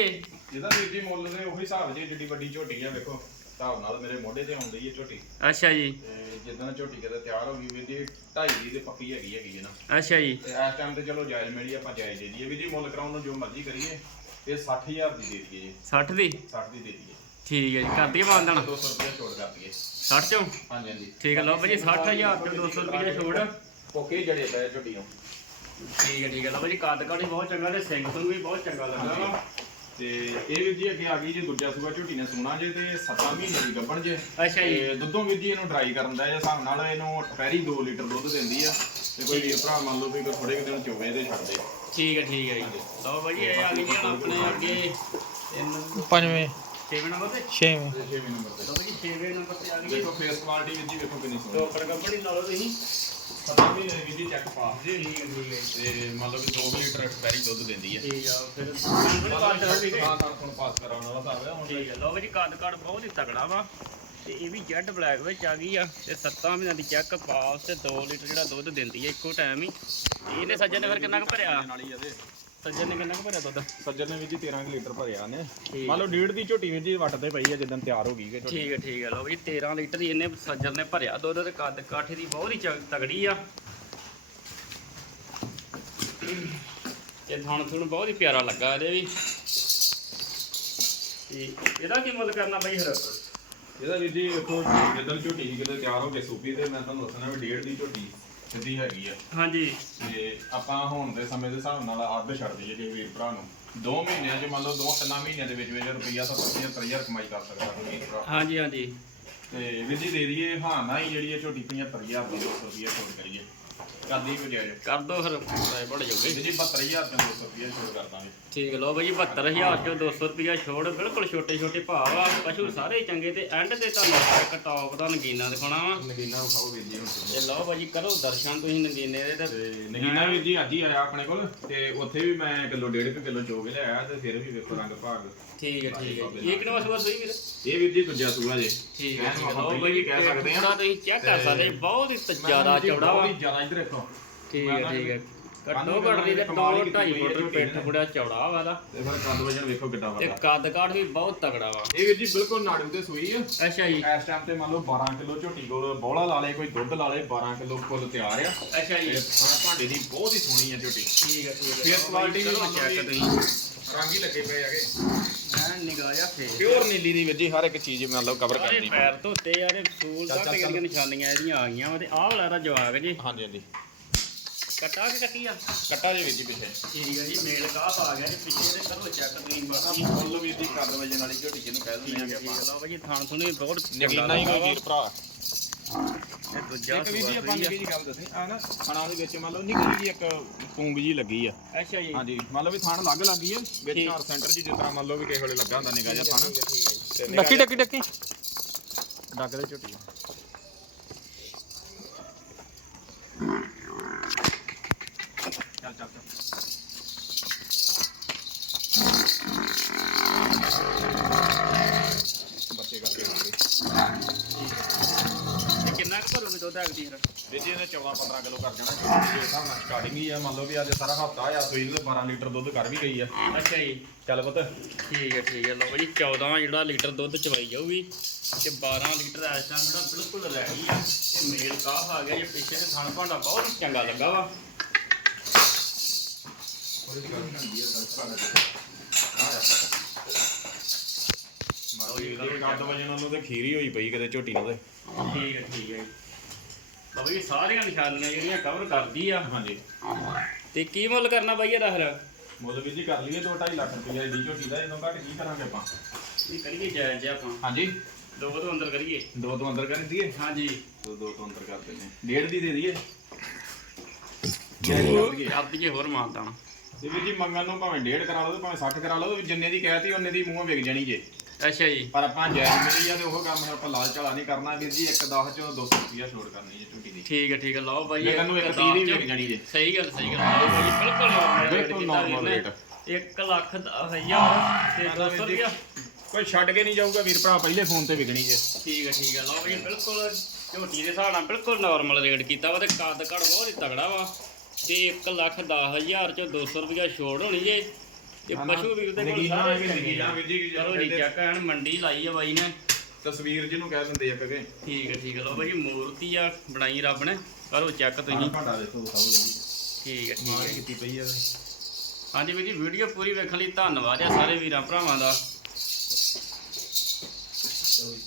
ਇਹਦਾ ਵੀਰ ਜੀ ਮੁੱਲ ਦੇ ਉਹੀ ਹਿਸਾਬ ਜੀ ਜਿੱਡੀ ਵੱਡੀ ਝੋਟੀ ਆ ਵੇਖੋ ਹਿਸਾਬ ਨਾਲ ਮੇਰੇ ਮੋਢੇ ਤੇ ਆਉਂਦੀ ਹੈ ਝੋਟੀ। ਅੱਛਾ ਜੀ। ਤੇ ਜਿੱਦਾਂ ਝੋਟੀ ਕਿਤੇ ਤਿਆਰ ਹੋ ਗਈ ਵੀਰ ਜੀ 2.5 ਦੀ ਤੇ ਪੱਕੀ ਹੈਗੀ ਹੈਗੀ ਹੈ ਨਾ। ਅੱਛਾ ਜੀ। ਤੇ ਇਸ ਟਾਈਮ ਤੇ ਚਲੋ ਜਾਇਜ਼ ਮਿਲੀ ਆਪਾਂ ਜਾਇਜ਼ ਦੇ ਦਈਏ। ਵੀਰ ਜੀ ਮੁੱਲ ਕਰਾਉਣ ਨੂੰ ਜੋ ਮਰਜ਼ੀ ਕਰੀਏ ਇਹ 60000 ਦੀ ਦੇ ਦਈਏ ਜੀ। 60 ਦੀ? 60 ਦੀ ਦੇ ਦਈਏ। ਠੀਕ ਹੈ ਜੀ ਕਰ ਦਈਏ ਮਾਨਦਣ 200 ਰੁਪਏ ਛੋੜ ਕਰ ਦਈਏ। 60 ਚੋਂ ਹਾਂਜੀ ਹਾਂਜੀ। ਠੀਕ ਹੈ ਲਓ ਭਾਜੀ 60000 ਤੇ 200 ਰੁਪਏ ਛੋੜ ਓਕੇ ਜੜੇ ਪਏ ਨੂੰ ਠੀਕ ਹੈ ਠੀਕ ਹੈ ਲਓ ਭਾਜੀ ਕੱਦ ਵੀ ਬਹੁਤ ਚੰਗਾ ਤੇ ਸਿੰਘ ਸਿੰਘ ਵੀ ਬਹੁਤ ਚੰਗਾ ਲੱਗਾ। ਵਾ ਤੇ ਇਹ ਵੀਰ ਜੀ ਅੱਗੇ ਆ ਗਈ ਜੀ ਦੂਜਾ ਸੂਆ ਝੋਟੀ ਨੇ ਸੋਣਾ ਜੇ ਤੇ 7 ਮਹੀਨੇ ਦੀ ਗੱਭਣ ਜੇ। ਅੱਛਾ ਜੀ। ਤੇ ਦੁੱਧੋਂ ਵੀਰ ਜੀ ਇਹਨੂੰ ਡਰਾਈ ਕਰਨ ਦਾ ਜੇ ਹਿਸਾਬ ਨਾਲ ਇਹਨੂੰ ਪੈਰੀ 2 ਲੀਟਰ ਦੁੱਧ ਦਿੰਦੀ ਆ। ਤੇ ਕੋਈ ਵੀਰ ਭਰਾ ਮੰਨ ਲਓ ਵੀ ਕੋਈ ਥੋੜੇ ਕੁ ਦਿਨ ਚੋਵੇ ਤੇ ਛੱਡ ਦੇ। ਠੀਕ ਹੈ ਠੀਕ ਹੈ ਜੀ। ਲਓ ਭਾਜੀ ਇਹ ਆ ਗਈ ਜੀ ਹੁਣ ਆਪਣੇ ਅੱਗੇ। ਪੰਜਵੇਂ। 6 ਨੰਬਰ ਤੇ? ਛੇਵੇਂ ਤੇ 6ਵੇਂ ਨੰਬਰ ਤੇ। ਲਓ ਭਾਜੀ 6 ਨੰਬਰ ਤੇ ਆ ਗਈ। ਦੇਖੋ ਫੇਸ ਕੁਆਲਿਟੀ ਵੀਰ ਜੀ ਵੇਖੋ ਕਿੰਨੀ ਸੋਹਣੀ। ਰੋਪੜ ਕੰਪਨੀ ਲਾ ਲਓ ਤੁਸੀਂ। 7 ਮਹੀਨੇ ਦੀ ਵੀਰ ਜੀ ਚੈੱਕ ਪਾਸ ਜੀ ਠੀਕ ਹੈ ਠੀਕ ਹੈ ਤੇ ਮੰਨ ਲਓ ਵੀ 2 ਲੀਟਰ ਪੈਰੀ ਦੁੱਧ ਦਿੰਦੀ ਆ ਠੀਕ ਆ ਫਿਰ ਕੰਪਨੀ ਬਾਤ ਹੋ ਗਈ ਹਾਂ ਤਾਂ ਹੁਣ ਪਾਸ ਕਰਾਉਣ ਵਾਲਾ ਹਿਸਾਬ ਹੈ ਹੁਣ ਠੀਕ ਹੈ ਲਓ ਭਾਜੀ ਕੱਦ ਕਾਠ ਬਹੁਤ ਹੀ ਤਗੜਾ ਵਾ। ਤੇ ਇਹ ਵੀ ਜੈਡ ਬਲੈਕ ਵਿੱਚ ਆ ਗਈ ਆ ਤੇ 7 ਮਹੀਨਿਆਂ ਦੀ ਚੈੱਕ ਪਾਸ ਤੇ 2 ਲੀਟਰ ਜਿਹੜਾ ਦੁੱਧ ਦਿੰਦੀ ਹੈ ਇੱਕੋ ਟਾਈਮ ਹੀ। ਤੇ ਇਹਨੇ ਸੱਜਣ ਨੇ ਫਿਰ ਕਿੰਨਾ ਕੁ ਭਰਿਆ? ਨਾਲ ਹੀ ਇਹਦੇ ਸੱਜਣ ਨੇ ਕਿੰਨਾ ਕੁ ਭਰਿਆ ਦੁੱਧ? ਸੱਜਣ ਨੇ ਜੀ 13 ਲੀਟਰ ਭਰਿਆ ਨੇ ਠੀਕ ਮੰਨ ਲਓ ਡੇਢ ਦੀ ਝੋਟੀ ਵੀਰ ਜੀ ਵੱਟ ਤੇ ਪਈ ਆ ਜਦੋਂ ਤਿਆਰ ਹੋ ਗਈ ਕਿ ਝੋਟੀ। ਠੀਕ ਹੈ ਠੀਕ ਹੈ। ਲਓ ਜੀ 13 ਲੀਟਰ ਇਹਨੇ ਸੱਜਣ ਨੇ ਭਰਿਆ ਦੁੱਧ ਤੇ ਕੱਦ ਕਾਠੀ ਦੀ ਬਹੁਤ ਹੀ ਤਗੜੀ ਆ। ਤੇ ਥਣ ਥੁਣ ਬਹੁਤ ਹੀ ਪਿਆਰਾ ਲੱਗਾ ਇਹਦੇ ਵੀ। ਤੇ ਇਹਦਾ ਕੀ ਮੁੱਲ ਕਰਨਾ ਬਈ ਫਿਰ? ਇਹਦਾ ਵੀਰ ਜੀ ਵੇਖੋ ਜਦੋਂ ਝੋਟੀ ਕਿਤੇ ਤਿਆਰ ਹੋ ਕੇ ਸੂਪੀ ਤੇ ਮੈਂ ਤੁਹਾਨੂੰ ਦੱਸਣਾ ਵੀ ਡੇਢ ਦੀ ਝੋਟੀ। ਸਿੱਧੀ ਹੈਗੀ ਆ। ਹਾਂਜੀ। ਤੇ ਆਪਾਂ ਹੁਣ ਦੇ ਸਮੇਂ ਦੇ ਹਿਸਾਬ ਨਾਲ ਅੱਧ ਛੱਡ ਦਈਏ ਜੇ ਵੀਰ ਭਰਾ ਨੂੰ। 2 ਮਹੀਨਿਆਂ 'ਚ ਮੰਨ ਲਓ 2-3 ਮਹੀਨਿਆਂ ਦੇ ਵਿੱਚ ਵਿੱਚ ਰੁਪਈਆ ਤਾਂ 75000 ਕਮਾਈ ਕਰ ਸਕਦਾ ਕੋਈ ਵੀਰ ਭਰਾ। ਹਾਂਜੀ ਹਾਂਜੀ। ਤੇ ਵੀਰ ਜੀ ਦੇ ਦਈਏ ਹਾਂ ਨਾ ਹੀ ਜਿਹੜੀ ਇਹ ਝੋਟੀ 75000 ਦੀ 200 ਰੁਪਈਆ ਛੋੜ ਕਰੀਏ। ਕਰਦੀ ਕੋਈ ਜਾਇਜ਼ ਕਰ ਦੋ ਫਿਰ ਪੈਸੇ ਬੜ ਵੀਰ ਜੀ 72000 ਤੇ 200 ਰੁਪਈਆ ਛੋੜ ਕਰ ਦਾਂਗੇ। ਠੀਕ ਲਓ ਬਈ 72000 ਚੋਂ 200 ਰੁਪਿਆ ਛੋੜ ਬਿਲਕੁਲ ਛੋਟੇ ਛੋਟੇ ਭਾਅ ਆ ਪਸ਼ੂ ਸਾਰੇ ਚੰਗੇ ਤੇ ਐਂਡ ਤੇ ਤੁਹਾਨੂੰ ਇੱਕ ਟੌਪ ਦਾ ਨਗੀਨਾ ਦਿਖਾਉਣਾ ਵਾ। ਨਗੀਨਾ ਵਿਖਾਓ ਵੀਰ ਜੀ ਹੁਣ ਤੇ। ਲਓ ਭਾਜੀ ਕਰੋ ਦਰਸ਼ਨ ਤੁਸੀਂ ਨਗੀਨੇ ਦੇ ਤੇ। ਨਗੀਨਾ ਵੀਰ ਜੀ ਅੱਜ ਹੀ ਆਇਆ ਆਪਣੇ ਕੋਲ ਤੇ ਉੱਥੇ ਵੀ ਮੈਂ ਕਿਲੋ ਡੇਢ ਕਿਲੋ ਚੋ ਕੇ ਲਿਆਇਆ ਤੇ ਫਿਰ ਵੀ ਵੇਖੋ ਰੰਗ ਭਾਗ ਠੀਕ ਹੈ ਠੀਕ ਹੈ। ਇਹ ਕਿੰਨਾ ਸਹੀ ਵੀਰ। ਇਹ ਵੀਰ ਜੀ ਦੂਜਾ ਸੂਆ ਜੇ। ਠੀਕ ਹੈ ਠੀਕ ਹੈ। ਲਓ ਭਾਜੀ ਕਹਿ ਸਕਦੇ ਹਾਂ। ਤੁਸੀਂ ਚੈੱਕ ਕਰ ਸਕਦੇ ਜੀ, ਬਹੁਤ ਹੀ ਤ- ਜ਼ਿਆਦਾ ਜੀ ਚੌੜਾ ਵਾ ਜ਼ਿਆਦਾ ਇੱਧਰ ਦੇਖੋ ਠੀਕ ਹੈ ਠੀਕ ਹੈ। ਘੱਟੋ ਕੱਦ ਘੱਟ ਦੀ ਤੇ ਕਮਾਲ ਹੀ 2 ਕੀਤੀ 2.5 ਹੋਈ ਹੈ ਫੁੱਟ ਪਿੱਠ। ਬੜਾ ਚੌੜਾ ਵਾ ਦਾ ਤੇ ਫਿਰ ਕੱਦ ਵਜਨ ਵੇਖੋ ਕਿੱਡਾ ਤੇ ਵੱਡਾ ਕੱਦ ਕਾਠ ਵੀ ਬਹੁਤ ਤਗੜਾ ਵਾ। ਇਹ ਵੀਰ ਜੀ ਬਿਲਕੁਲ ਨਾੜੂ ਤੇ ਸੂਈ ਆ। ਅੱਛਾ ਜੀ। ਇਸ ਟਾਈਮ ਤੇ ਮੰਨ ਲਓ 12 ਕਿਲੋ ਝੋਟੀ ਕੋਲ ਬੋਲਾ ਲਾ ਲੇ ਕੋਈ ਦੁੱਧ ਲਾ ਲੇ 12 ਕਿਲੋ ਫੁੱਲ ਤਿਆਰ ਆ। ਅੱਛਾ ਜੀ। ਤੇ ਥਾਂ ਭਾਂਡੇ ਦੀ ਬਹੁਤ ਹੀ ਸੋਹਣੀ ਆ ਝੋਟੀ। ਠੀਕ ਹੈ ਠੀਕ ਹੈ। ਫੇਸ ਕੁਆਲਿਟੀ ਵੀ ਚੈੱਕ ਤੁਸੀਂ। ਰੰਗ ਹੀ ਲੱਗੇ ਪਏ ਹੈਗੇ। ਐਨ ਨਿਗਾਹ ਜਾ ਫੇਰ। ਪਿਓਰ ਨੀਲੀ ਦੀ ਵੀਰ ਜੀ ਹਰ ਇੱਕ ਚੀਜ਼ ਮੰਨ ਲਓ ਕਵਰ ਕਰਦੀ ਪੈਰ ਧੋਤੇ ਯਾਰ ਇਹ ਸੂਲ ਦਾ ਚੱਲ, ਚੱਲ, ਕਿਹੜੀਆਂ ਨਿਸ਼ਾਨੀਆਂ ਇਹਦੀਆਂ ਆ ਗਈਆਂ ਵਾ ਤੇ ਆਹ ਵਾਲਾ ਦਾ ਜਵਾਗ ਜੀ। ਹਾਂਜੀ ਹਾਂਜੀ। ਕੱਟਾ ਕਿ ਕੱਟੀ ਆ? ਕੱਟਾ ਜੀ ਵੀਰ ਜੀ ਪਿੱਛੇ। ਠੀਕ ਹੈ ਜੀ ਮੇਲ ਕਾਹ ਆ ਗਿਆ ਜੀ ਪਿੱਛੇ ਤੇ ਕਰੋ ਚੈੱਕ ਤੁਸੀਂ ਬਾਕੀ। ਫੁੱਲ ਵੀਰ ਜੀ ਕੱਦ ਵਜਨ ਵਾਲੀ ਝੋਟੀ ਜਿਹਨੂੰ ਕਹਿ ਦਿੰਦੇ ਹੈ ਆ ਠੀਕ ਹੈ ਲਓ ਭਾਜੀ ਥਾਣ ਥੁਣੇ ਬਹੁਤ ਨਗੀਨਾ ਹੀ ਕੋਈ ਵੀਰ ਭਰਾ। ਦੂਜਾ ਇੱਕ ਵੀਰ ਜੀ ਆਪਾਂ ਨਿੱਕੀ ਜੀ ਗੱਲ ਦੱਸੀ ਆ ਨਾ? ਖਾਣਾ ਦੇ ਵਿੱਚ ਮੰਨ ਲਓ ਨਿੱਕੀ ਜੀ ਇੱਕ ਪੂੰਗ ਜੀ ਲੱਗੀ ਆ। ਅੱਛਾ ਜੀ। ਹਾਂਜੀ ਮੰਨ ਲਓ ਵੀ ਥਣ ਲੱਗ ਲੱਗੀ ਆ ਵਿੱਚ। ਘਰ ਸੈਂਟਰ ਜੀ ਜਿਸ ਤਰ੍ਹਾਂ ਮੰਨ ਲਓ ਵੀ ਕਿਸੇ ਵੇਲੇ ਲੱਗਾ ਹੁੰਦਾ ਨਿਗਾ ਜਿਹਾ ਥਣ ਡੱਕੀ ਡੱਕੀ ਡੱਕੀ। ਡੱਕ ਦੇ ਝੋਟੀ। ਚੱਲ ਚੱਲ ਚੱਲ ਬੱਚੇ ਕਰਕੇ ਲਾਂਗੇ ਇਹ ਕਿੰਨਾ ਕੁ ਫਿਰ ਵੀਰ ਜੀ ਇਹਨੇ 14 15 ਕਿਲੋ ਕਰ ਜਾਣਾ ਕਿਉਂਕਿ ਇਸ ਹਿਸਾਬ ਨਾਲ ਸਟਾਰਟਿੰਗ ਹੀ ਆ। ਮੰਨ ਲਓ ਵੀ ਅੱਜ ਸਾਰਾ ਹਫਤਾ ਆ ਸੂਈ ਨੂੰ ਤੇ 12 ਲੀਟਰ ਦੁੱਧ ਕਰ ਵੀ ਗਈ ਆ। ਅੱਛਾ ਜੀ। ਚੱਲ ਪੁੱਤ। ਠੀਕ ਹੈ ਠੀਕ ਹੈ ਲਓ ਭਾਜੀ 14 ਜਿਹੜਾ ਲੀਟਰ ਦੁੱਧ ਚਵਾਈ ਜਾਊਗੀ ਤੇ 12 ਲੀਟਰ ਇਸ ਟਾਈਮ ਜਿਹੜਾ ਬਿਲਕੁਲ ਰੈਡੀ ਆ। ਤੇ ਮੇਲ ਕਾਫ ਆ ਗਿਆ ਜੇ ਪਿੱਛੇ ਤੇ ਥਣ ਭਾਂਡਾ ਬਹੁਤ ਹੀ ਚੰਗਾ ਲੱਗਾ ਵਾ। ਲਓ ਜੀ ਕੱਦ ਵਜਨ ਉਹਨੂੰ ਤੇ ਖੀਰੀ ਹੋਈ ਪਈ ਕਿਤੇ ਝੋਟੀ ਨੂੰ ਤੇ। ਠੀਕ ਹੈ ਠੀਕ ਹੈ ਲਓ ਭਾਜੀ ਸਾਰੀਆਂ ਨਿਸ਼ਾਨੀਆਂ ਜਿਹੜੀਆਂ ਕਵਰ ਕਰਦੀ ਆ। ਹਾਂਜੀ। ਤੇ ਕੀ ਮੁੱਲ ਕਰਨਾ ਬਾਈ ਇਹਦਾ ਫਿਰ? ਮੁੱਲ ਵੀਰ ਜੀ ਕਰ ਲਈਏ 2.5 ਲੱਖ ਰੁਪਏ ਦੀ ਝੋਟੀ ਦਾ ਇਹਨੂੰ ਘੱਟ ਕੀ ਕਰਾਂਗੇ ਆਪਾਂ? ਇਹ ਕਰੀਏ ਜਾਇਜ਼ ਜਿਹਾ ਆਪਾਂ? ਹਾਂਜੀ। ਦੋ ਤੋਂ ਅੰਦਰ ਕਰੀਏ। ਦੋ ਤੋਂ ਅੰਦਰ ਕਰ ਦਈਏ? ਹਾਂਜੀ। ਦੋ ਦੋ ਤੋਂ ਅੰਦਰ ਕਰ ਦਿੰਦੇ ਹਾਂ। ਡੇਢ ਦੀ ਦੇ ਦਈਏ? ਕਰ ਦਈਏ ਹੋਰ ਜੀ ਮੰਗਣ ਨੂੰ ਭਾਵੇਂ ਡੇਢ ਕਰਾ ਲਓ ਤੇ ਭਾਵੇਂ 60 ਕਰਾ ਲਓ ਜਿੰਨੇ ਦੀ ਕਹਿਤੀ ਉਹਨੇ ਦੀ ਮੂੰਹੋਂ ਵਿਕ ਜਾਣੀ ਜੇ। ਅੱਛਾ ਜੀ। ਪਰ ਆਪਾਂ ਜਾਇਜ਼ ਮਿਲੀ ਆ ਤੇ ਉਹ ਕੰਮ ਆਪਾਂ ਲਾਲ ਝਾਲਾ ਨਹੀਂ ਕਰਨਾ ਵੀਰ ਜੀ ਇੱਕ 10 ਚੋਂ 200 ਰੁਪਿਆ ਛੋੜ ਕਰਨੀ ਜੇ ਝੋਟੀ ਦੀ। ਠੀਕ ਹੈ ਠੀਕ ਹੈ ਲਓ ਬਾਈ ਮੈਂ ਕਹਿੰਦਾ ਇੱਕ ਤੀਹ ਦੀ ਵਿਕ ਜਾਣੀ ਜੇ ਸਹੀ ਗੱਲ ਸਹੀ ਗੱਲ ਲਓ ਬਾਈ ਬਿਲਕੁਲ rate ਬਿਲਕੁਲ ਕੀਤਾ normal ਵੀਰ ਨੇ। rate। ਇੱਕ ਲੱਖ ਦਸ ਹਜ਼ਾਰ ਤੇ ਮੈਂ ਤਾਂ 200 ਵੀਰ ਜੀ- ਰੁਪਇਆ ਕੋਈ ਛੱਡ ਕੇ ਨਹੀਂ ਜਾਊਗਾ ਵੀਰ ਭਰਾ ਪਹਿਲੇ ਫੋਨ ਤੇ ਵਿਕਣੀ ਜੇ ਠੀਕ ਹੈ ਠੀਕ ਹੈ ਲਓ ਬਾਈ ਬਿਲਕੁਲ ਝੋਟੀ ਦੇ ਹਿਸਾਬ ਨਾਲ ਬਿਲਕੁਲ ਨਾਰਮਲ ਰੇਟ ਕੀਤਾ ਵਾ ਤੇ ਕੱਦ ਕੜ ਬਹੁਤ ਹੀ ਤਗੜਾ ਵਾ ਤੇ 1 ਲੱਖ 10000 ਚੋਂ 200 ਰੁਪਇਆ ਛੋੜ ਹੋਣੀ ਜੇ। ਤੇ ਪਸ਼ੂ ਵੀਰ ਦੇ ਕੋਲ ਨਿੱਕੀ ਸਾਰੇ ਚੰਗੇ ਆ। ਵੀਰ ਜੀ, ਜੀ, ਕਰੋ ਜੀ ਚੈੱਕ ਐਨ ਮੰਡੀ ਲਾਈ ਆ ਬਾਈ ਨੇ। ਤਸਵੀਰ ਜਿਹਨੂੰ ਕਹਿ ਦਿੰਦੇ ਆ ਕਗੇ ਠੀਕ ਹੈ ਠੀਕ ਹੈ ਲਓ ਬਾਈ ਮੂਰਤੀ ਆ ਬਣਾਈ ਰੱਬ ਨੇ। ਕਰੋ ਚੈੱਕ ਤੁਸੀਂ। ਭਾਂਡਾ ਦੇਖੋ ਸਭ ਜੀ ਠੀਕ ਹੈ ਠੀਕ ਹੈ ਕੀਤੀ ਪਈ ਆ ਹਾਂਜੀ ਵੀਰ ਜੀ ਵੀਡੀਓ ਪੂਰੀ ਵੇਖਣ ਲਈ ਧੰਨਵਾਦ ਆ ਸਾਰੇ ਵੀਰਾਂ ਭਰਾਵਾਂ ਦਾ। ਚਲੋ ਜੀ।